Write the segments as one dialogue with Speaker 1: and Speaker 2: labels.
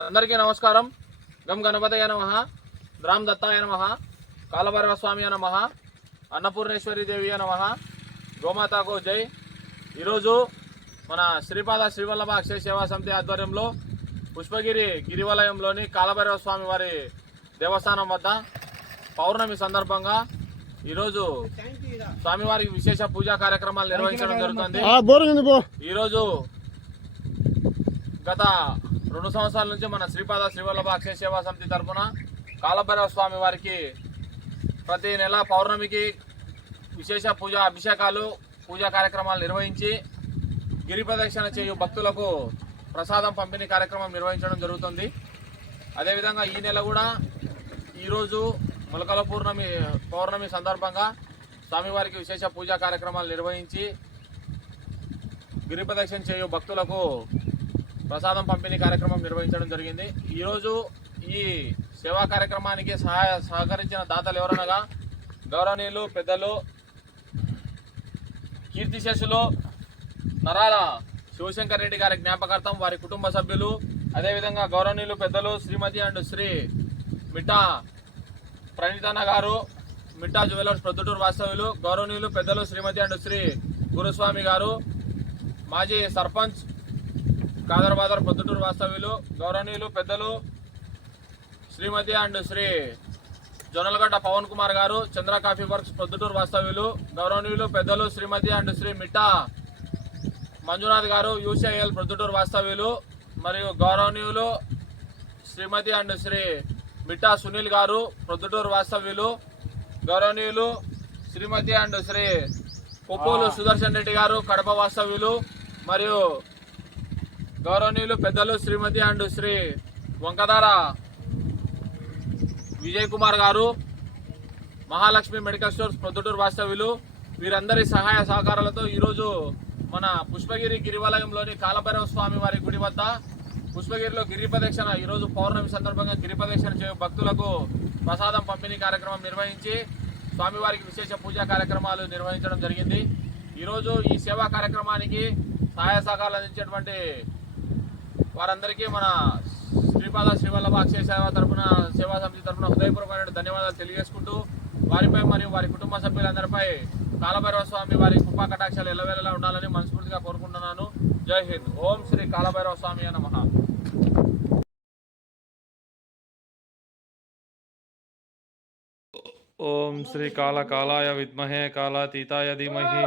Speaker 1: అందరికీ నమస్కారం. గం గణపతయ నమ. రామ్ దత్తాయ నమ. కాలభైరవ స్వామి నమ. అన్నపూర్ణేశ్వరి దేవి నమ. గోమాతాకు జై. ఈరోజు మన శ్రీపాద శ్రీవల్లభ అక్షయ సేవా సమితి ఆధ్వర్యంలో పుష్పగిరి గిరివలయంలోని కాలభైరవ స్వామి వారి దేవస్థానం వద్ద పౌర్ణమి సందర్భంగా ఈరోజు స్వామివారికి విశేష పూజా కార్యక్రమాలు నిర్వహించడం జరుగుతుంది. ఈరోజు గత రెండు సంవత్సరాల నుంచి మన శ్రీపాద శ్రీవల్లభ అక్షయ సేవా సమితి తరఫున కాలభైరవ స్వామి వారికి ప్రతి నెల పౌర్ణమికి విశేష పూజ అభిషేకాలు పూజా కార్యక్రమాలు నిర్వహించి గిరి ప్రదక్షిణ చేయు భక్తులకు ప్రసాదం పంపిణీ కార్యక్రమం నిర్వహించడం జరుగుతుంది. అదేవిధంగా ఈ నెల కూడా ఈరోజు మొలకల పూర్ణమి పౌర్ణమి సందర్భంగా స్వామివారికి విశేష పూజా కార్యక్రమాలు నిర్వహించి గిరి ప్రదక్షిణ చేయు భక్తులకు ప్రసాదం పంపిణీ కార్యక్రమం నిర్వహించడం జరిగింది. ఈరోజు ఈ సేవా కార్యక్రమానికి సహాయ సహకరించిన దాతలు ఎవరనగా గౌరవనీయులు పెద్దలు కీర్తిశేషులు నరాల శివశంకర్ రెడ్డి గారి జ్ఞాపకార్థం వారి కుటుంబ సభ్యులు అదేవిధంగా గౌరవనీయులు పెద్దలు శ్రీమతి అండ్ శ్రీ మిఠా ప్రణీతన్న గారు మిఠా జ్యువెలర్స్ ప్రొద్దుటూరు వాస్తవ్యులు గౌరవనీయులు పెద్దలు శ్రీమతి అండ్ శ్రీ గురుస్వామి గారు మాజీ సర్పంచ్ కాదర్బాదర్ పొద్దుటూరు వాస్తవ్యులు గౌరవనీయులు పెద్దలు Shrimati and Shri Jonnalagadda Pavan Kumar garu Chandra coffee works Proddatur వాస్తవ్యులు గౌరవనీయులు పెద్దలు శ్రీమతి అండ్ శ్రీ మిట్టా మంజునాథ్ గారు యూసీఐఎల్ ప్రొద్దుటూరు వాస్తవ్యులు మరియు గౌరవనీయులు శ్రీమతి అండ్ శ్రీ మిట్టా సునీల్ గారు ప్రొద్దుటూరు వాస్తవ్యులు గౌరవనీయులు శ్రీమతి అండ్ శ్రీ కొప్పోలు సుదర్శన్ రెడ్డి గారు కడప వాస్తవ్యులు మరియు గౌరవనీయులు పెద్దలు శ్రీమతి అండ్ శ్రీ వంకదార విజయ్ కుమార్ గారు మహాలక్ష్మి మెడికల్ స్టోర్స్ ప్రొద్దుటూరు వాస్తవ్యులు వీరందరి సహాయ సహకారాలతో ఈరోజు మన పుష్పగిరి గిరివలయంలోని కాలభైరవ స్వామి వారి గుడి వద్ద పుష్పగిరిలో గిరి ప్రదక్షిణ ఈరోజు పౌర్ణమి సందర్భంగా గిరి ప్రదక్షిణ చేయు భక్తులకు ప్రసాదం పంపిణీ కార్యక్రమం నిర్వహించి స్వామివారికి విశేష పూజా కార్యక్రమాలు నిర్వహించడం జరిగింది. ఈరోజు ఈ సేవా కార్యక్రమానికి సహాయ సహకారాలు అందించేటువంటి వారందరికీ మన శ్రీపాద శ్రీవల్లభ అక్షయ సేవ తరపున సేవా సమితి తరపున హృదయపూర్వకమైన ధన్యవాదాలు తెలియజేసుకుంటూ వారిపై మరియు వారి కుటుంబ సభ్యులందరిపై కాలభైరవ స్వామి వారి కృపా కటాక్షాలు ఎల్లవేళలా ఉండాలని మనస్ఫూర్తిగా కోరుకుంటున్నాను. జై హింద్. ఓం శ్రీ కాలభైరవ స్వామి నమ
Speaker 2: ఓం శ్రీ కాల కాలాయ విద్మహే కాలాతీతాయ ధీమహి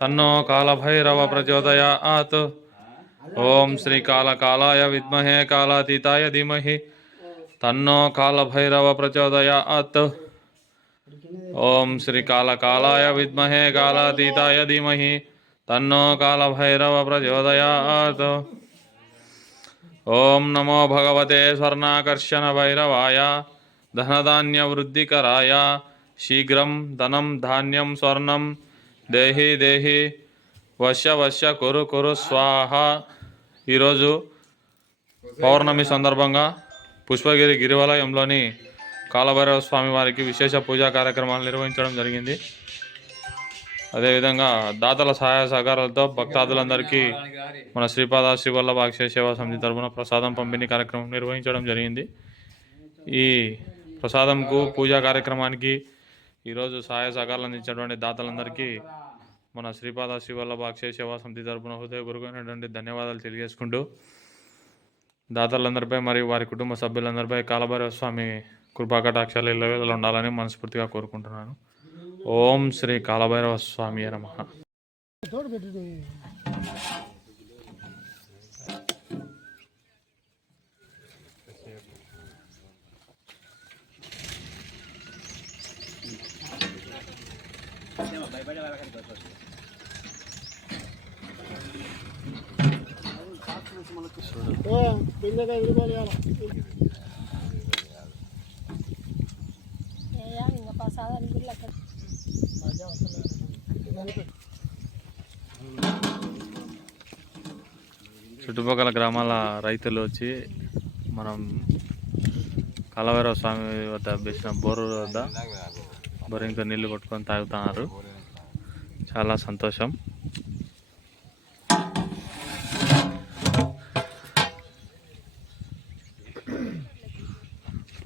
Speaker 2: తన్నో కాలభైరవ ప్రచోదయాత్. ఓం శ్రీ కాల కాలాయ విద్మహే కాళాతీతాయ ధీమహి. తన్నో కాలభైరవ ప్రచోదయాత్. ఓం శ్రీ కాల కాలాయ విద్మహే కాళాతీతాయ ధీమహి. తన్నో కాలభైరవ ప్రచోదయాత్. ఓం నమో భగవతే స్వర్ణాకర్షణ భైరవాయ. ధనధాన్యవృద్ధికరాయ శీఘ్రం ధనం ధాన్యం స్వర్ణం. దేహి దేహి. వశ వశ కురు కురు స్వాహ. ఈరోజు పౌర్ణమి సందర్భంగా పుష్పగిరి గిరివలయంలోని కాలభైరవ స్వామి వారికి విశేష పూజా కార్యక్రమాలు నిర్వహించడం జరిగింది. అదేవిధంగా దాతల సహాయ సహకారాలతో భక్తాదులందరికీ మన శ్రీపాద శ్రీవల్లభ అక్షయ సేవా సమితి తరఫున ప్రసాదం పంపిణీ కార్యక్రమం నిర్వహించడం జరిగింది. ఈ ప్రసాదంకు పూజా కార్యక్రమానికి ఈరోజు సహాయ సహకారాలు అందించినటువంటి దాతలందరికీ మన శ్రీపాద శ్రీవల్లభ అక్షయ సేవా సమితి తరపున హృదయపూర్వకమైనటువంటి ధన్యవాదాలు తెలియజేసుకుంటూ దాతలందరిపై మరియు వారి కుటుంబ సభ్యులందరిపై కాలభైరవ స్వామి కృపాకటాక్షాలు ఇళ్ళవేదలు ఉండాలని మనస్ఫూర్తిగా కోరుకుంటున్నాను. ఓం శ్రీ కాలభైరవ స్వామి నమ. చుట్టుపక్కల గ్రామాల రైతులు వచ్చి మనం కాలభైరవ స్వామి వద్ద వేసిన బోరు వద్ద బోరింగ్తో నీళ్ళు కొట్టుకొని తాగుతున్నారు. చాలా సంతోషం.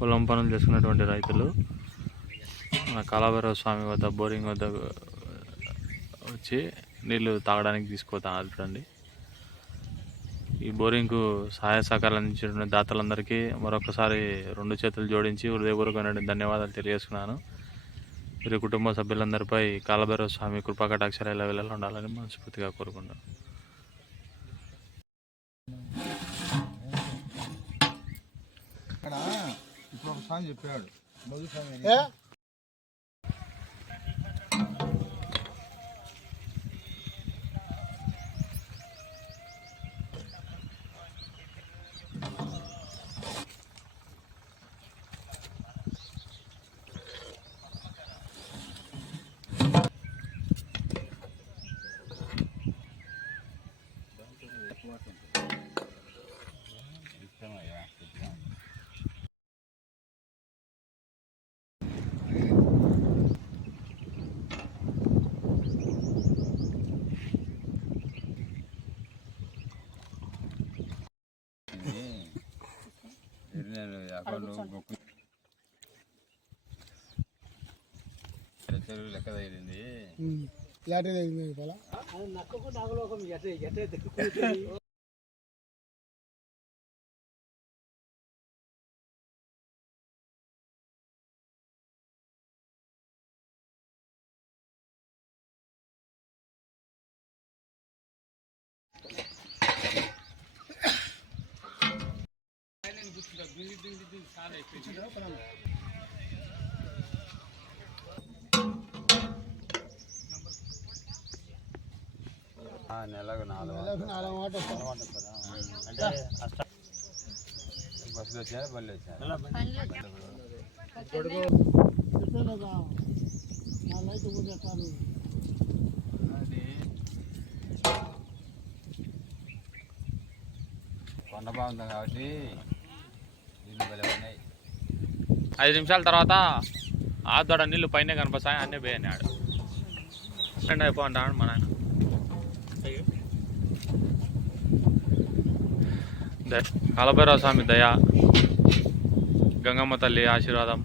Speaker 2: పొలం పనులు చేసుకున్నటువంటి రైతులు మన కాలభైరవ స్వామి వద్ద బోరింగ్ వద్ద వచ్చి నీళ్ళు తాగడానికి తీసుకుపోతాను చూడండి. ఈ బోరింగ్కు సహాయ సహకారాలు అందించిన దాతలందరికీ మరొకసారి రెండు చేతులు జోడించి హృదయపూర్వకమైన ధన్యవాదాలు తెలియజేసుకున్నాను. వీరి కుటుంబ సభ్యులందరిపై కాలభైరవ స్వామి కృపా కటాక్షరాల వేళలో ఉండాలని మనస్ఫూర్తిగా
Speaker 3: ఇక్కడ ఇప్పుడు ఒక స్వామి చెప్పాడు. ఎరినాను అకౌంట్ బుక్ చెరువు లెక్క తగిలింది.
Speaker 4: లాటరీ అయింది
Speaker 3: నెలకు నాలుగు
Speaker 4: నాలుగు మాట వస్తాం
Speaker 3: బస్సులు వచ్చారు బండ్లు వచ్చారు కొండ బాగుంది కాబట్టి
Speaker 2: ఐదు నిమిషాల తర్వాత ఆ దొడ నీళ్ళు పైన కనిపిస్తాయి అన్నీ పోయినాడు ఆడు. ఫ్రెండ్ అయిపోంటాడు మా నాయన. కాలభైరవ స్వామి దయ గంగమ్మ తల్లి ఆశీర్వాదం.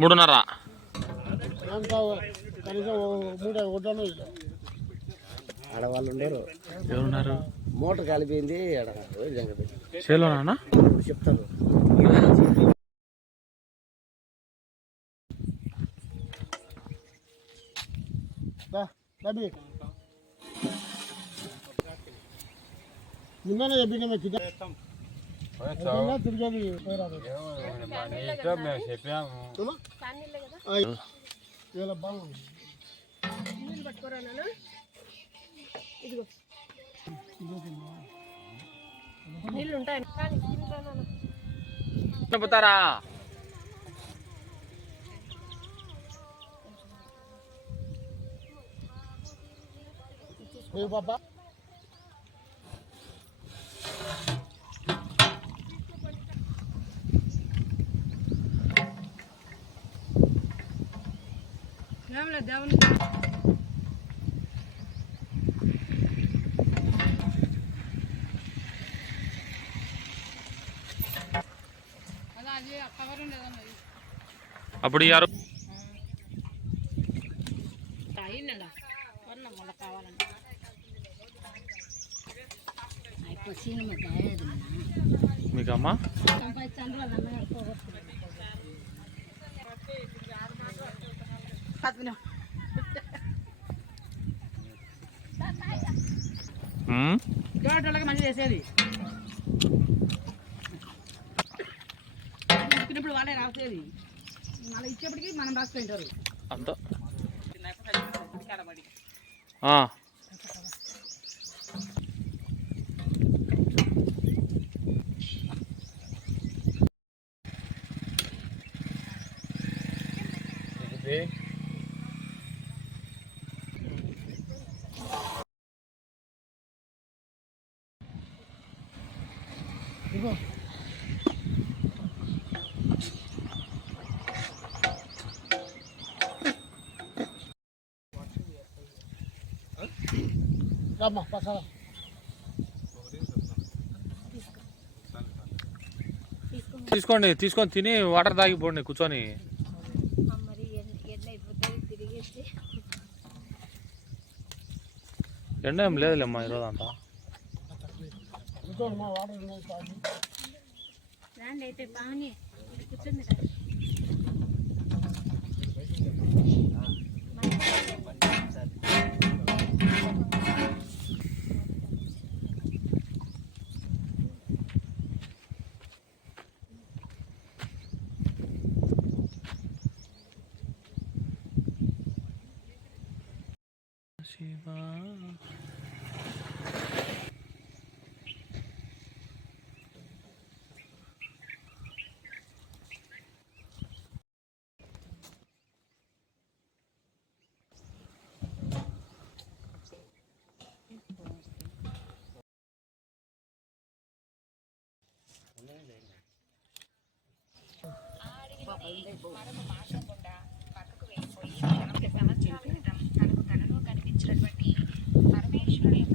Speaker 2: మూడున్నర.
Speaker 4: కనీసం ఓ మూడు ఒడ్డను
Speaker 5: ఆడవాళ్ళు ఉండరు
Speaker 2: ఎవరున్నారు
Speaker 5: మోటార్ కాలిపోయింది చెప్తారు
Speaker 4: రబి నిన్ననే చెప్పిన? తిరిగేది
Speaker 3: చెప్పాము
Speaker 6: నీళ్ళు పట్టుకోరా నాన్న? ఇదిగో. నీళ్ళు ఉంటాయి? కానీ తినరా నాన్న
Speaker 2: చెబుతారా
Speaker 4: ఏ పాప
Speaker 6: దేవుని
Speaker 2: అప్పుడు ఇయ్యారు
Speaker 6: అయిందండి కొన్నాం మళ్ళీ కావాలండి అయిపో సినిమా
Speaker 7: మంచి చేసేది. ఇచ్చినప్పుడు వాళ్ళే రాసేది. మళ్ళీ ఇచ్చేప్పటికి మనం రాసుకుంటారు
Speaker 2: అంత? ఆ.
Speaker 4: రామ్మా పసారా
Speaker 2: తీసుకోండి తీసుకొని తిని వాటర్ తాగిపోండి కూర్చొని. ఎండ ఏం లేదులేమ్మా ఈరోజు అంతా.
Speaker 4: కూర్చోండి
Speaker 8: Shiva. Hãy subscribe cho Sure.